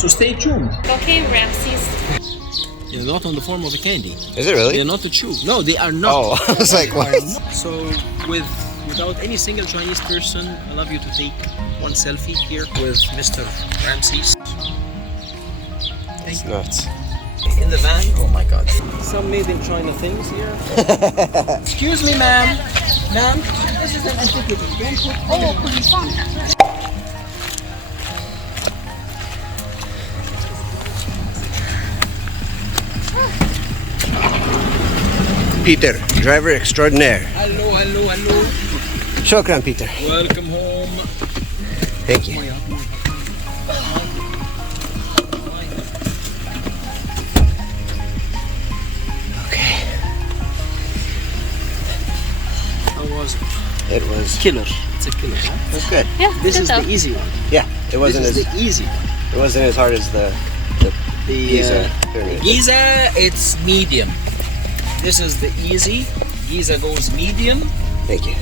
So stay tuned. Okay, Ramses. They're not on the form of a candy. Is it really? They're not to chew. No, they are not. Oh, I was like, what? So without any single Chinese person, I love you to take one selfie here with Mr. Ramses. It's nuts. In the van. Oh my god. Some made in China things here. Excuse me, ma'am. Ma'am, this is an antiquity. Don't put. Oh, KotoSan. Peter, driver extraordinaire. Hello, hello, hello. Shukran, Peter. Welcome home. Thank you. Okay. How was it? It was Killer. It's a killer. Huh? It was good. Yeah, This good is though. the easy one. Yeah, it wasn't This is as the easy one. it wasn't as hard as the Giza pyramid. Giza, it's medium. This is the easy. Giza goes medium. Thank you.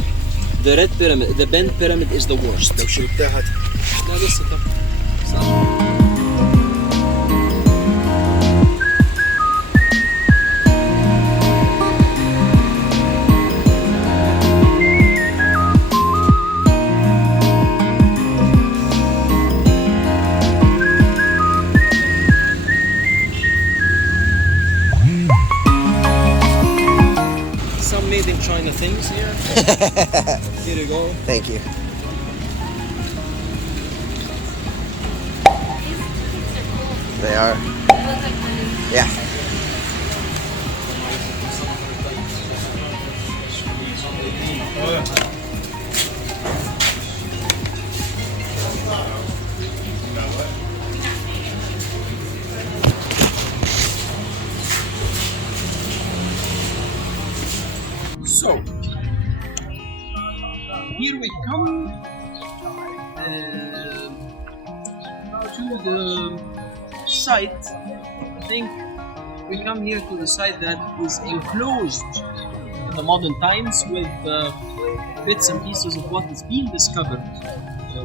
The red pyramid, the bent pyramid is the worst. لو شربتها لا لسه طب. Some made in China things here. Here you go. Thank you. They are. Yeah. So, here we come to the site. I think we come here to the site that is enclosed in the modern times with bits and pieces of what is being discovered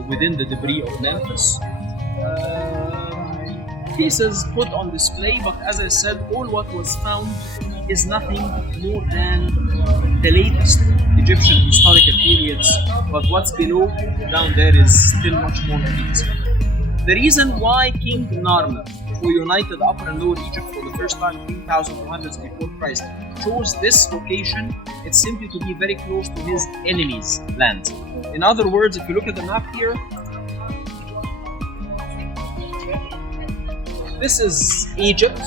within the debris of Memphis. Pieces put on display, but as I said, all what was found is nothing more than the latest Egyptian historical periods, but what's below down there is still much more complete. The reason why King Narmer, who united Upper and Lower Egypt for the first time 3,200 before Christ, chose this location, it's simply to be very close to his enemy's land. In other words, if you look at the map here, this is Egypt.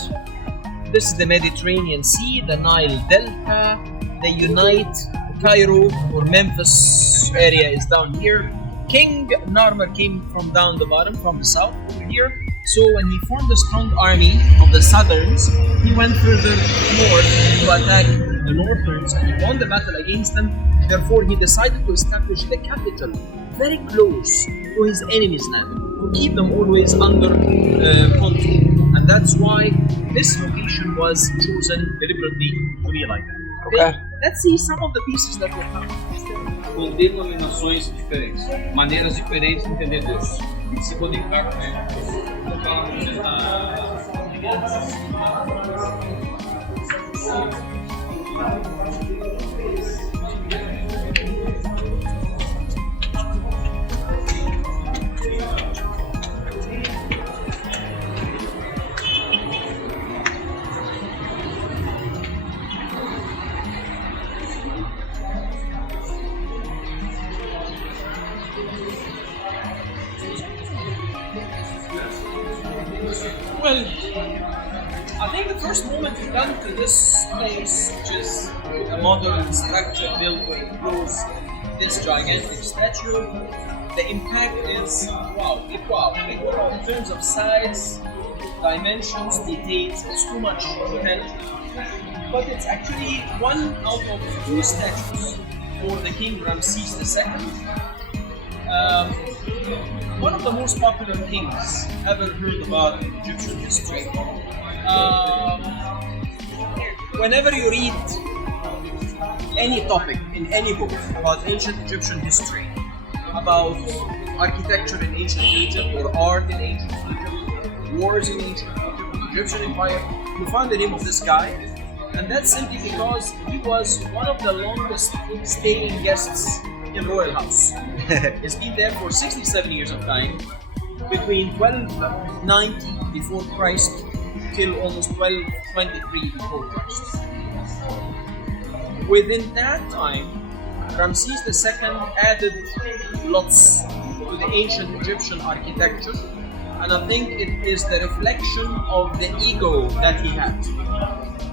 This is the Mediterranean Sea, the Nile Delta. They unite. Cairo or Memphis area is down here. King Narmer came from down the bottom, from the south over here. So when he formed a strong army of the Southerns, he went further north to attack the Northerns and he won the battle against them. Therefore, he decided to establish the capital very close to his enemy's land, to keep them always under control. And that's why this location was chosen deliberately to be like that. Okay? Let's see some of the pieces that were found. Com denominações diferentes, maneiras diferentes de entender Deus, e se conectar com Ele. Well, I think the first moment we come to this place, which is a modern structure built to enclose this gigantic statue, the impact is wow, in terms of size, dimensions, details, it's too much to handle. But it's actually one out of two statues for the King Ramses II. One of the most popular kings ever heard about in Egyptian history. Whenever you read any topic in any book about ancient Egyptian history, about architecture in ancient Egypt or art in ancient Egypt, wars in ancient Egypt, the Egyptian Empire, you find the name of this guy, and that's simply because he was one of the longest staying guests in royal house. He's been there for 67 years of time, between 1290 before Christ till almost 1223 before Christ. Within that time, Ramses II added lots to the ancient Egyptian architecture, and I think it is the reflection of the ego that he had.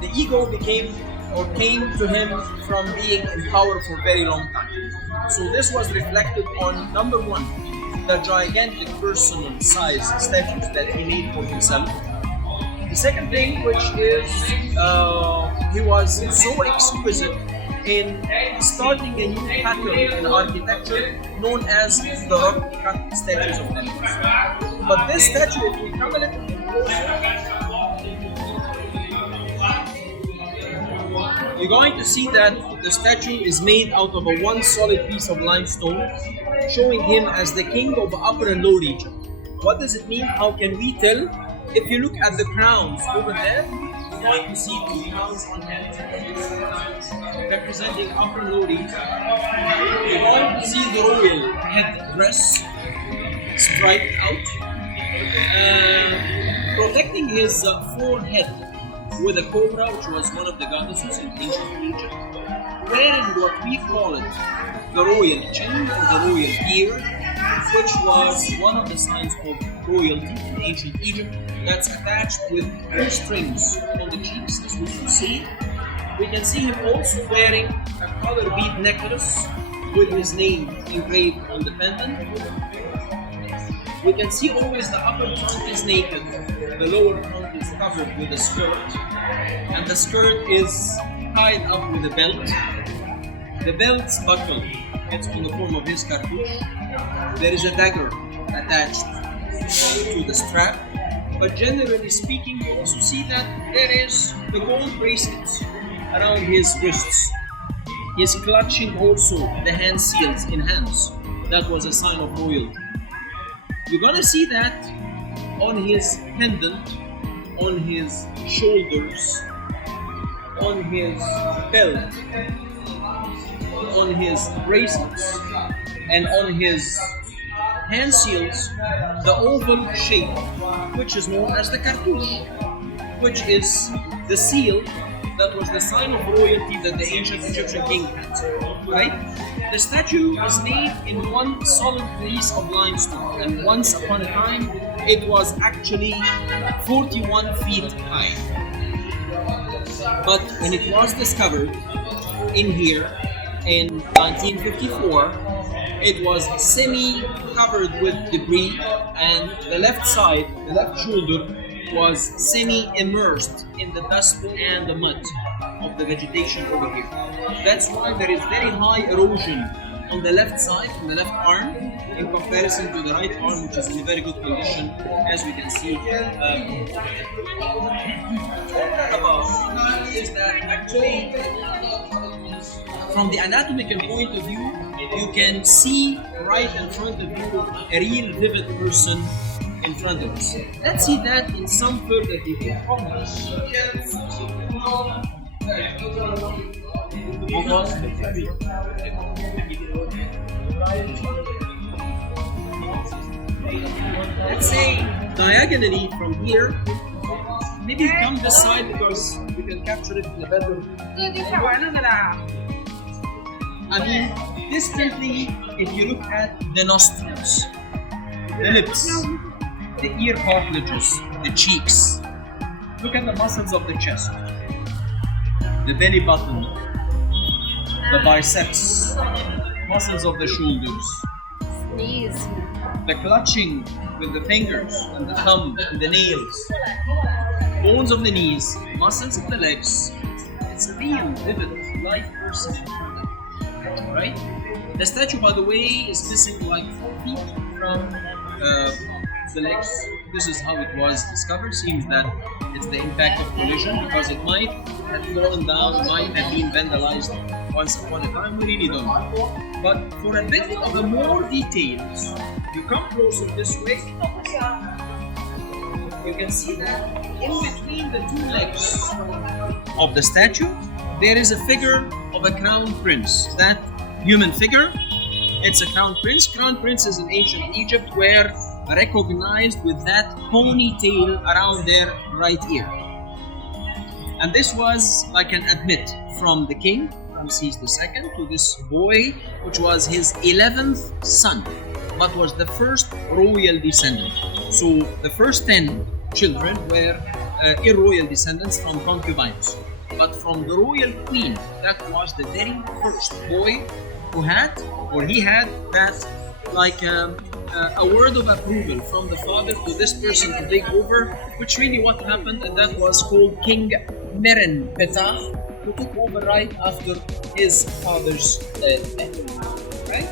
The ego came to him from being in power for a very long time. So this was reflected on, number one, the gigantic personal size statues that he made for himself. The second thing, which is he was so exquisite in starting a new pattern in architecture known as the rock-cut statues of Memphis. But this statue, if we come a little bit closer, you're going to see that the statue is made out of a one solid piece of limestone, showing him as the king of Upper and Lower Egypt. What does it mean? How can we tell? If you look at the crowns over there, you're going to see the crowns on head, representing Upper and Lower Egypt. You're going to see the royal head dress striped out, protecting his forehead with a cobra, which was one of the goddesses in ancient Egypt, wearing what we call it the royal chain or the royal ear, which was one of the signs of royalty in ancient Egypt, that's attached with two strings on the cheeks, as we can see. We can see him also wearing a color bead necklace with his name engraved on the pendant. We can see always the upper trunk is naked, the lower trunk is covered with a skirt, and the skirt is tied up with a belt. The belt's buckle gets on the form of his cartouche. There is a dagger attached to the strap, but generally speaking, you also see that there is the gold bracelet around his wrists. He is clutching also the hand seals in hands. That was a sign of royalty. You're gonna see that on his pendant, on his shoulders, on his belt, on his bracelets, and on his hand seals, the oval shape, which is known as the cartouche, which is the seal that was the sign of royalty that the ancient Egyptian king had, right? The statue was made in one solid piece of limestone, and once upon a time, it was actually 41 feet high. But when it was discovered in here in 1954, it was semi-covered with debris, and the left side, the left shoulder, was semi-immersed in the dust and the mud of the vegetation over here. That's why there is very high erosion on the left side, on the left arm, in comparison to the right arm, which is in a very good condition, as we can see. About is that actually, from the anatomical point of view, you can see right in front of you a real vivid person in front of us. Let's see that in some further detail. Let's say diagonally from here, maybe come this side because we can capture it in a better. I mean, distantly, if you look at the nostrils, the lips, the ear cartilages, the cheeks, look at the muscles of the chest, the belly button, the biceps, muscles of the shoulders, the clutching with the fingers and the thumb and the nails, bones of the knees, muscles of the legs. It's a real, vivid, live person. Right? The statue, by the way, is missing like 4 feet from the legs. This is how it was discovered. Seems that it's the impact of collision, because it might have fallen down, might have been vandalized once upon a time. We really don't know. But for a bit of a more details, you come closer this way. you can see that in between the two legs of the statue, there is a figure of a crown prince. That human figure, it's a crown prince. Crown princes in ancient Egypt were recognized with that ponytail around their right ear. And this was like an admit from the king, Ramses II, to this boy, which was his 11th son, but was the first royal descendant. So the first 10 children were irroyal descendants from concubines. But from the royal queen, that was the very first boy who had that like a word of approval from the father to this person to take over, which really what happened, and that was called King Merenptah, who took over right after his father's death. Right?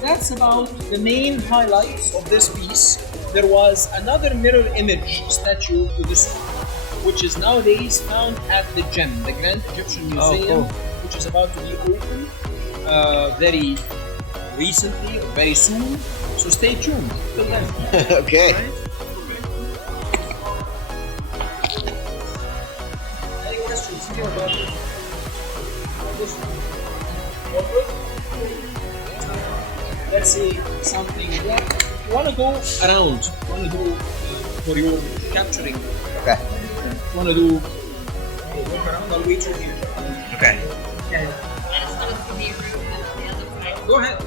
That's about the main highlights of this piece. There was another mirror image statue to this one, which is nowadays found at the GEM, the Grand Egyptian Museum, which is about to be opened very recently or very soon. So stay tuned. Till then. Okay. Right? Any questions here about this one? All good? Let's see something. You want to go around. You want to do for your capturing. Okay. You want to do walk around? I'll wait you here. Okay. Yeah. Go ahead.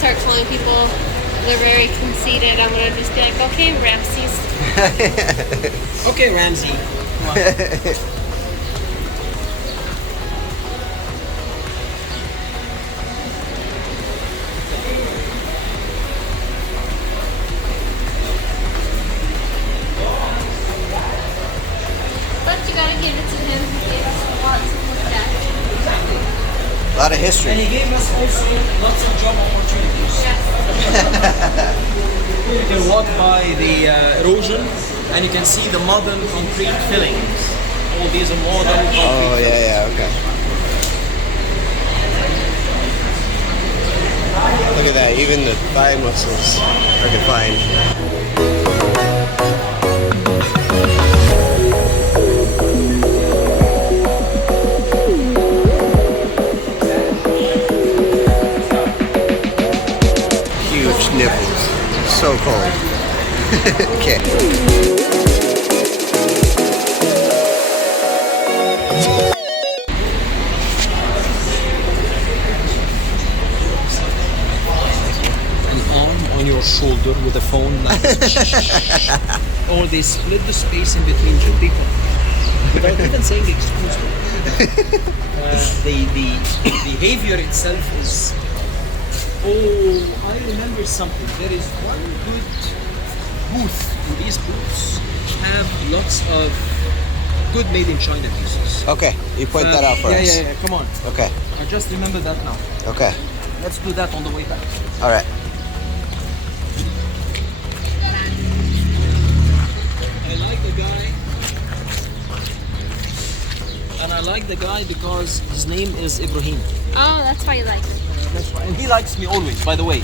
Start telling people they're very conceited. I'm gonna just be like, okay, Ramses. Okay, Ramsey. Come on. But you gotta give it to him. He gave us a lot to look at. A lot of history. And he gave us also lots of job opportunities. Yes. You can walk by the erosion and you can see the modern concrete fillings. All these are modern concrete Oh, fillings. yeah, okay. Look at that, even the thigh muscles are defined. Huge nipples. So cold. Okay. An arm on your shoulder with a phone like this. Or they split the space in between two people without even saying excuse me. The behavior itself is. Oh, I remember something. There is one good booth. And these booths have lots of good made in China pieces. Okay, you point that out for us. Yeah, come on. Okay, I just remember that now. okay. Let's do that on the way back. All right. I like the guy. And I like the guy because his name is Ibrahim. Oh, that's why you like it. That's right. And he likes me always, by the way.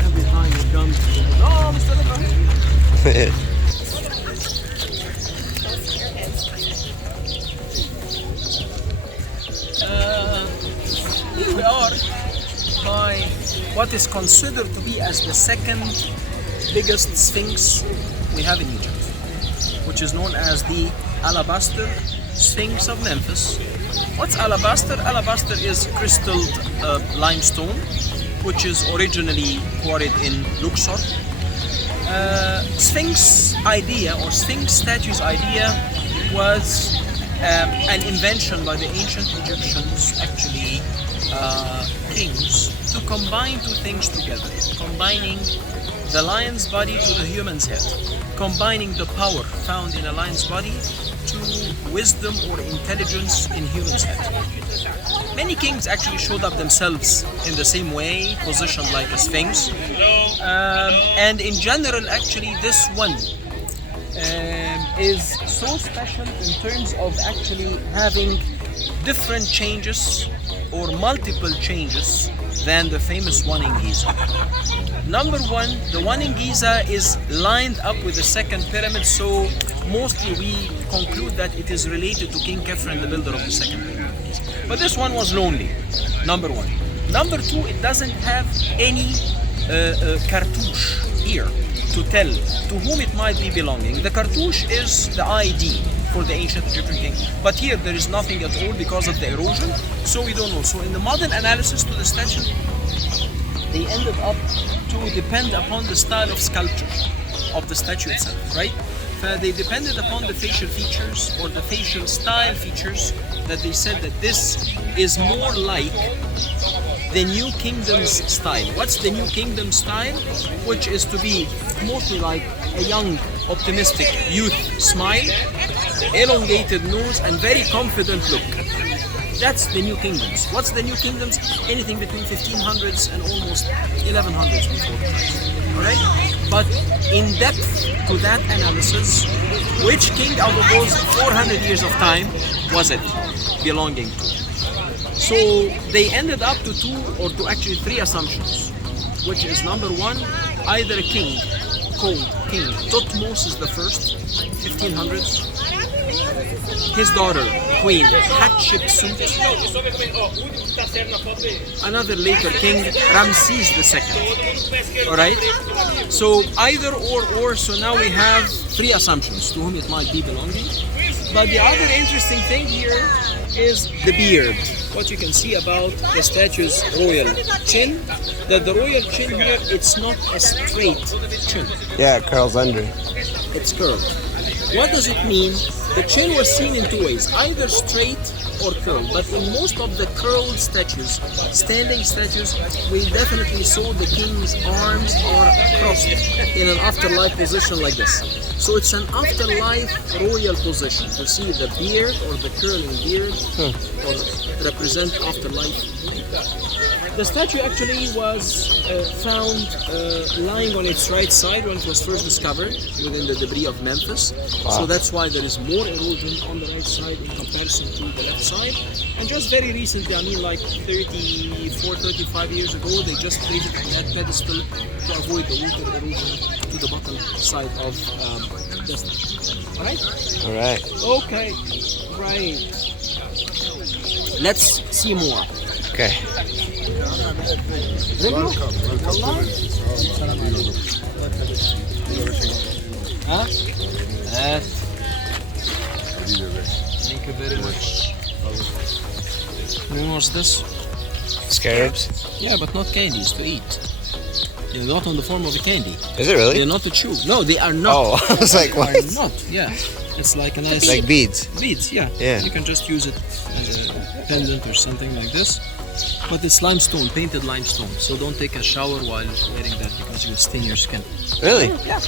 Every time he comes, he goes, oh, Mr. Ibrahim. Here we are by what is considered to be as the second biggest sphinx we have in Egypt, which is known as the Alabaster Sphinx of Memphis. What's alabaster? Alabaster is crystal limestone, which is originally quarried in Luxor. Sphinx idea or Sphinx statue's idea was an invention by the ancient Egyptians, actually, kings, to combine two things together, combining the lion's body to the human's head, combining the power found in a lion's body to wisdom or intelligence in human's head. Many kings actually showed up themselves in the same way, positioned like a sphinx. And in general, actually, this one is so special in terms of actually having different changes or multiple changes than the famous one in Giza. Number one, the one in Giza is lined up with the second pyramid, so mostly we conclude that it is related to King Khafre, the builder of the second pyramid. But this one was lonely, number one. Number two, it doesn't have any cartouche here to tell to whom it might be belonging. The cartouche is the ID for the ancient Egyptian king. But here there is nothing at all because of the erosion, so we don't know. So in the modern analysis to the statue, they ended up to depend upon the style of sculpture of the statue itself, right? They depended upon the facial features or the facial style features that they said that this is more like the New Kingdom's style. What's the New Kingdom style? Which is to be mostly like a young, optimistic youth smile, elongated nose, and very confident look. That's the New Kingdoms. What's the New Kingdoms? Anything between 1500s and almost 1100s before Christ. Alright? But in depth to that analysis, which king out of those 400 years of time was it belonging to? So they ended up to two or to actually three assumptions, which is number one, either a king called King Thutmose I, 1500s, his daughter, Queen Hatshepsut, another later king, Ramses II. Alright? So either or, so now we have three assumptions to whom it might be belonging. But the other interesting thing here is the beard. What you can see about the statue's royal chin, that the royal chin here, it's not a straight chin. Yeah, it curls under. It's curved. What does it mean? The chin was seen in two ways, either straight or curled. But in most of the curled statues, standing statues, we definitely saw the king's arms are crossed in an afterlife position like this. So it's an afterlife royal position to see the beard or the curling beard or represent afterlife. The statue actually was found lying on its right side when it was first discovered within the debris of Memphis. Wow. So that's why there is more erosion on the right side in comparison to the left side. And just very recently, I mean like 34, 35 years ago, they just placed it on that pedestal to avoid the water erosion to the bottom side of the statue. Alright? Alright. Okay, right. Let's see more. Okay. Huh? Thank you very much. What's this? Scarabs? Yeah, but not candies to eat. They're not on the form of a candy. Is it really? They're not to chew. No, they are not. Oh, I was like, what? They are not, yeah. It's like a nice... Like beads? Beads, yeah. Yeah. You can just use it as a pendant or something like this. But it's limestone, painted limestone. So don't take a shower while wearing that because you will stain your skin. Really? Yeah.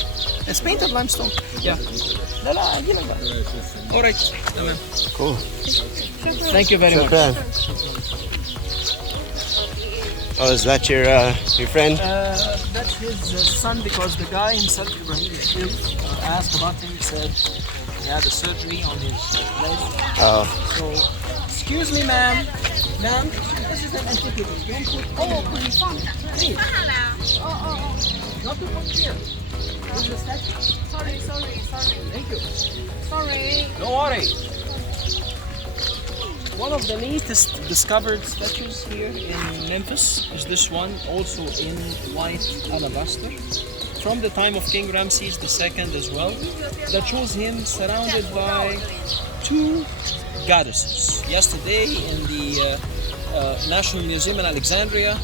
It's painted limestone. Yeah. No, give it back. Alright. Amen. Cool. Thank you very much. Oh, is that your friend? That's his son, because the guy himself, Ibrahim, asked about him. He said he had a surgery on his leg. Oh. So, excuse me, ma'am. Ma'am, this is an antiquity. Don't put... Oh, please. Please. Not to put here. This is a statue. Sorry. Thank you. Sorry. Don't worry. One of the latest discovered statues here in Memphis is this one, also in white alabaster, from the time of King Ramses II as well, that shows him surrounded by two goddesses. Yesterday in the National Museum in Alexandria,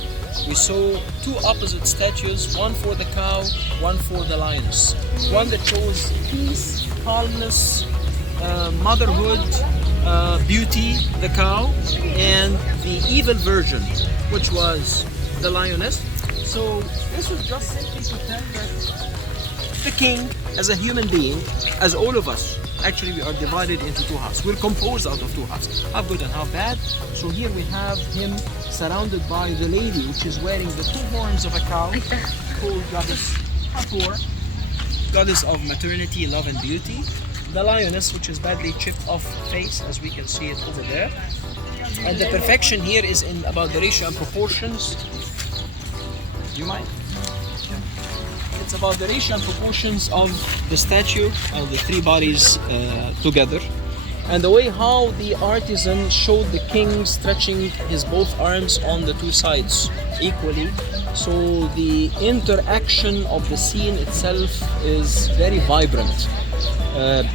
we saw two opposite statues, one for the cow, one for the lioness. One that shows peace, calmness, motherhood, Beauty, the cow, and the evil version, which was the lioness. So this was just simply to tell that the king, as a human being, as all of us, actually we are divided into two halves. We're composed out of two halves, half good and half bad. So here we have him surrounded by the lady, which is wearing the two horns of a cow, called goddess Hathor, goddess of maternity, love and beauty. The lioness, which is badly chipped off face, as we can see it over there. And the perfection here is in about the ratio and proportions. You mind? It's about the ratio and proportions of the statue and the three bodies together. And the way how the artisan showed the king stretching his both arms on the two sides equally. So the interaction of the scene itself is very vibrant.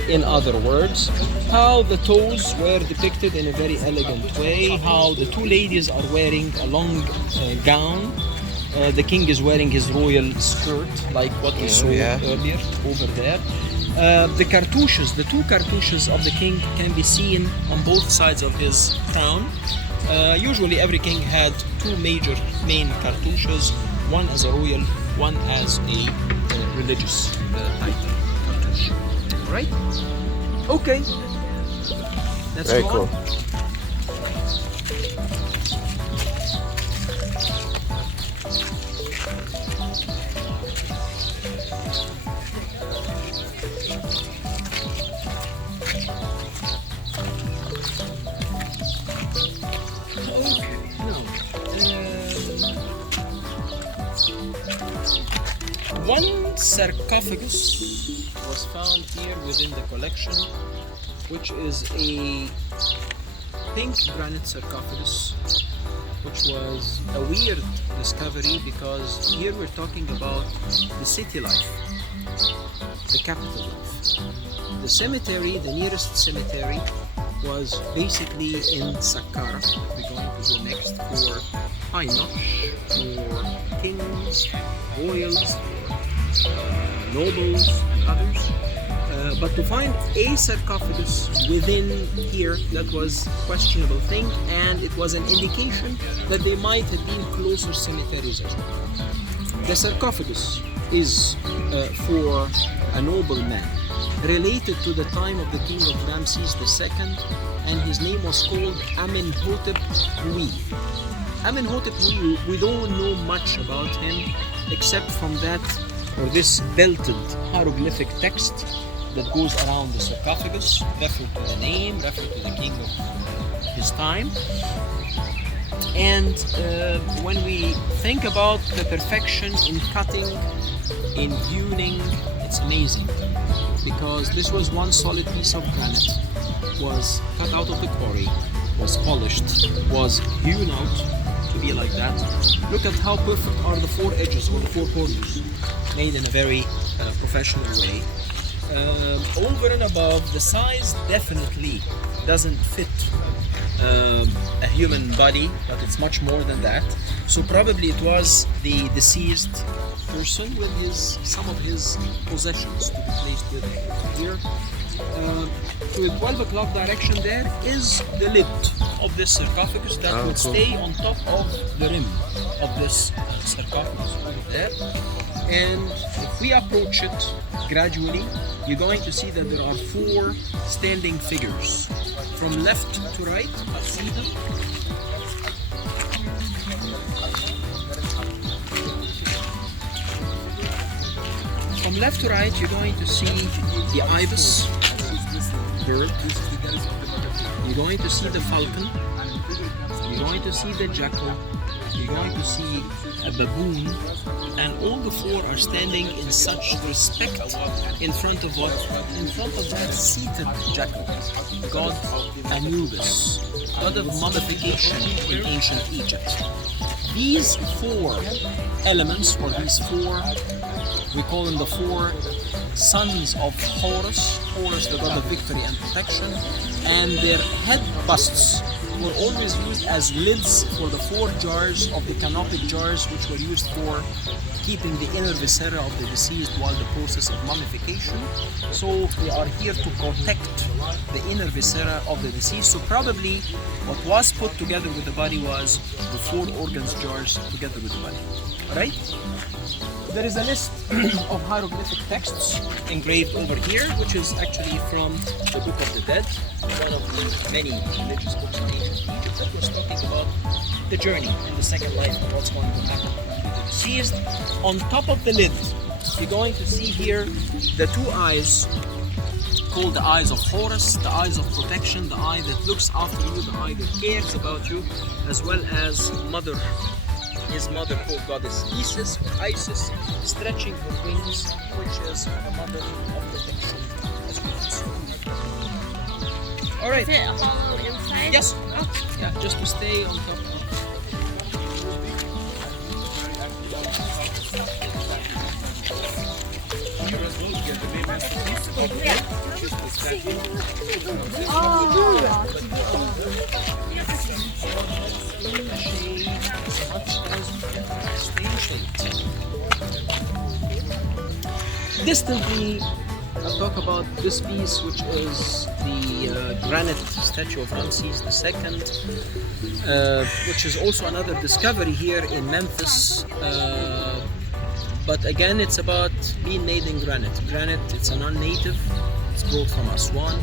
In other words, how the toes were depicted in a very elegant way, how the two ladies are wearing a long gown. The king is wearing his royal skirt, like what we saw earlier over there. The cartouches, the two cartouches of the king can be seen on both sides of his crown. Usually every king had two major main cartouches, one as a royal, one as a religious title cartouche. Right? Okay. Let's Very go cool. on. One sarcophagus was found here within the collection, which is a pink granite sarcophagus, which was a weird discovery because here we're talking about the city life, the capital life. The cemetery, the nearest cemetery, was basically in Saqqara. We're going to go next for Hainosh, for kings, royals, nobles, and others. But to find a sarcophagus within here, that was a questionable thing, and it was an indication that they might have been closer cemeteries as well. The sarcophagus is for a nobleman related to the time of the king of Ramses II, and his name was called Amenhotep II. Amenhotep II, we don't know much about him except from that, or this belted hieroglyphic text that goes around the sarcophagus, refer to the name, refer to the king of his time. And when we think about the perfection in cutting, in hewing, it's amazing, because this was one solid piece of granite, was cut out of the quarry, was polished, was hewn out to be like that. Look at how perfect are the four edges or the four corners, made in a very professional way. Over and above, the size definitely doesn't fit a human body, but it's much more than that. So probably it was the deceased person with some of his possessions to be placed with here. To the 12 o'clock direction there is the lid of this sarcophagus that would stay on top of the rim of this sarcophagus over there. And if we approach it gradually, you're going to see that there are four standing figures. From left to right, let's see them. From left to right, you're going to see the ibis bird. You're going to see the falcon. You're going to see the jackal. You're going to see a baboon, and all the four are standing in such respect in front of what? In front of that seated jackal, god Anubis, god of mummification in ancient Egypt. These four elements, or these four, we call them the four sons of Horus, Horus the god of victory and protection, and their head busts were always used as lids for the 4 jars of the canopic jars, which were used for keeping the inner viscera of the deceased while the process of mummification. So they are here to protect the inner viscera of the deceased. So probably what was put together with the body was the 4 organs jars together with the body. Alright? There is a list of hieroglyphic texts engraved over here, which is actually from the Book of the Dead, one of the many religious books in ancient Egypt that was talking about the journey in the second life and what's going to happen to the deceased. On top of the lid, you're going to see here the 2 eyes called the eyes of Horus, the eyes of protection, the eye that looks after you, the eye that cares about you, as well as his mother called goddess Isis, stretching her wings, which is the mother of protection, as we can see. All right. Is it hollow inside? Yes. Oh. Yeah, just to stay on top. Distantly, I'll talk about this piece, which is the granite statue of Ramses II, which is also another discovery here in Memphis. But again, it's about being made in granite. Granite, it's a non-native. It's brought from Aswan.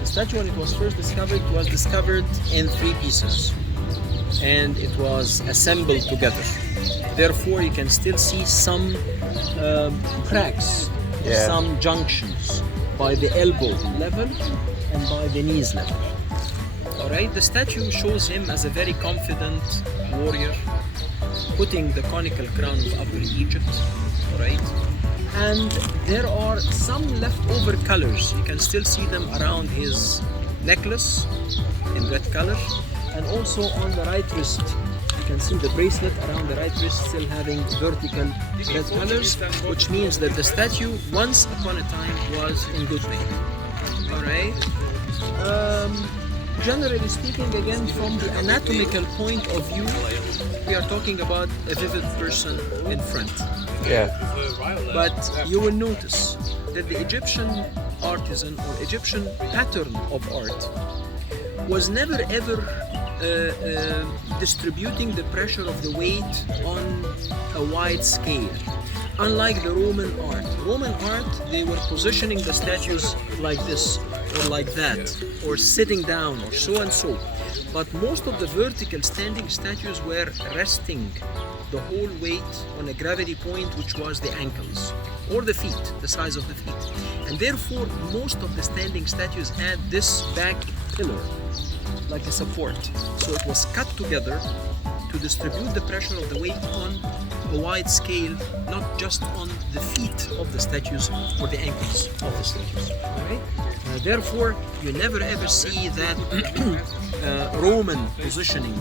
The statue, when it was first discovered, was discovered in 3 pieces, and it was assembled together. Therefore, you can still see some cracks, some junctions by the elbow level and by the knees level. Alright, the statue shows him as a very confident warrior, putting the conical crown of Upper Egypt. Alright, and there are some leftover colors. You can still see them around his necklace in red color, and also on the right wrist. You can see the bracelet around the right wrist still having vertical red colors, which means that the statue once upon a time was in good shape. Alright. Generally speaking, again, from the anatomical point of view, we are talking about a vivid person in front. Yeah. But you will notice that the Egyptian artisan or Egyptian pattern of art was never ever distributing the pressure of the weight on a wide scale. Unlike the Roman art. Roman art, they were positioning the statues like this, or like that, or sitting down, or so and so. But most of the vertical standing statues were resting the whole weight on a gravity point, which was the ankles, or the feet, the size of the feet. And therefore, most of the standing statues had this back pillar, like a support. So it was cut together to distribute the pressure of the weight on a wide scale, not just on the feet of the statues or the ankles of the statues. Alright? Therefore, you never ever see that Roman positioning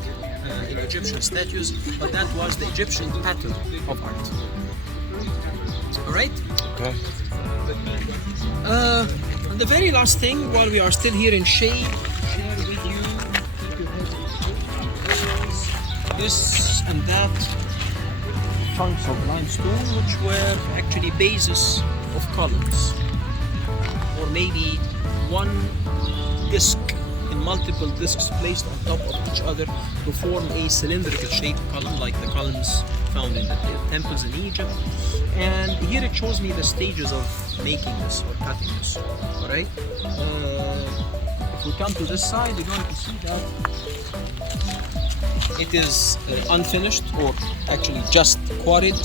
in Egyptian statues, but that was the Egyptian pattern of art. Alright? Okay. And the very last thing, while we are still here in shade, share with you this and that chunks of limestone, which were actually bases of columns, or maybe one disc in multiple discs placed on top of each other to form a cylindrical shaped column, like the columns found in the temples in Egypt. And here it shows me the stages of making this or cutting this. Alright? If we come to this side, you're going to see that it is unfinished, or actually just quarried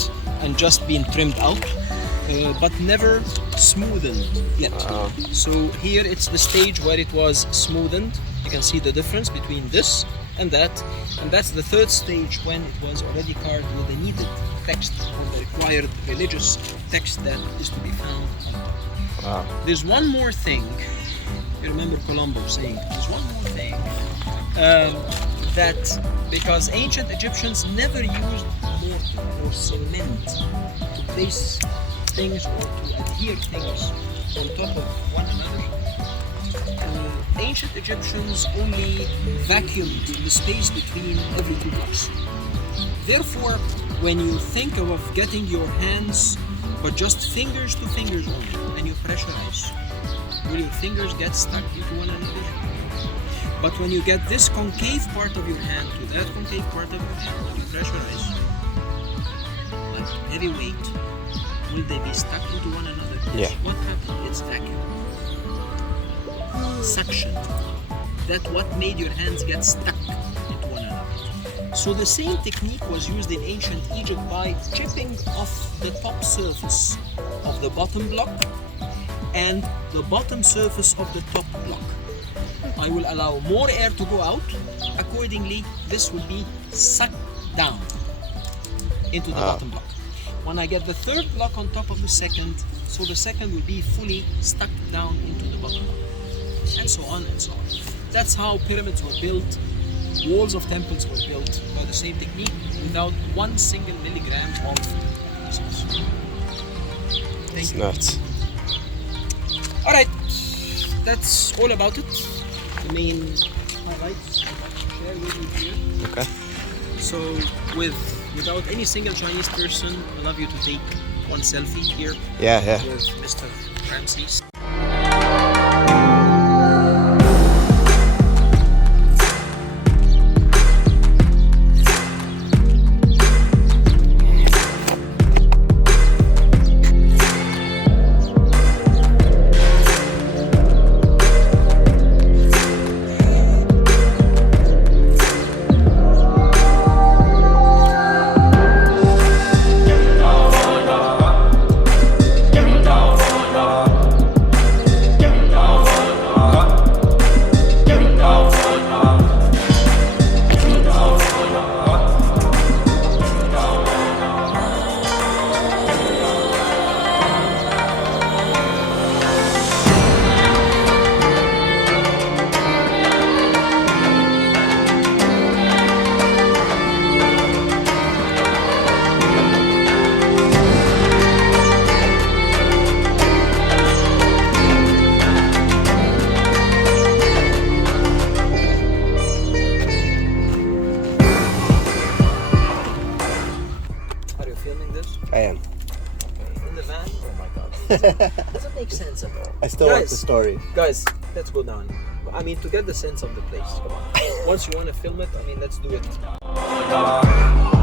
and just been trimmed out, but never smoothened yet. So here it's the stage where it was smoothened. You can see the difference between this and that's the third stage, when it was already carved with the needed text or the required religious text that is to be found on top. Wow. There's one more thing. You remember Colombo saying, there's one more thing, that because ancient Egyptians never used mortar or cement to place things or to adhere things on top of one another, ancient Egyptians only vacuumed the space between every 2 blocks. Therefore, when you think of getting your hands, but just fingers to fingers only, and you pressurize, will your fingers get stuck into one another? But when you get this concave part of your hand to that concave part of your hand, and you pressurize, like heavy weight, will they be stuck into one another? Yeah. What happened? It's vacuum. Suction. That's what made your hands get stuck into one another. So the same technique was used in ancient Egypt by chipping off the top surface of the bottom block and the bottom surface of the top block. I will allow more air to go out. Accordingly, this will be sucked down into the bottom block. When I get the third block on top of the second, so the second will be fully stuck down into the bottom block, and so on and so on. That's how pyramids were built, walls of temples were built by the same technique without 1 single milligram of resource. Thank you. Nuts. Alright, that's all about it. The main highlights I'll share with you here. Okay. So without any single Chinese person, I'd love you to take one selfie here Yeah, yeah. with Mr. Ramses. I am. In the van? Oh my god. Doesn't make sense at all. I still want the story. Guys, let's go down. I mean, to get the sense of the place. Come on. Once you want to film it, I mean, let's do it.